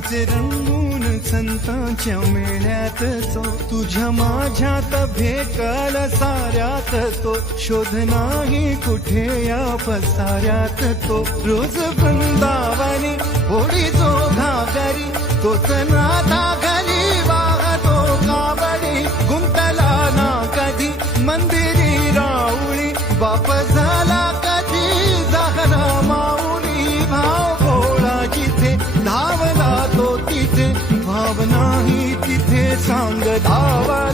विठ्ठलाचे रंगून संतांच्या मेळ्यात तो तुझ्या माझ्यात भेटल साऱ्यात तो शोध नाही कुठे या पसाऱ्यात तो रोज वृंदावनी होडी जो घागरी तोच नाथा घरी वाहतो कावडी गुंतला ना कधी मंदिरी राऊळी बाप झाला कधी जाहरा माऊली भाव भोळा जिथे धावला तो तिथे भावना ही तिथे सांग धावा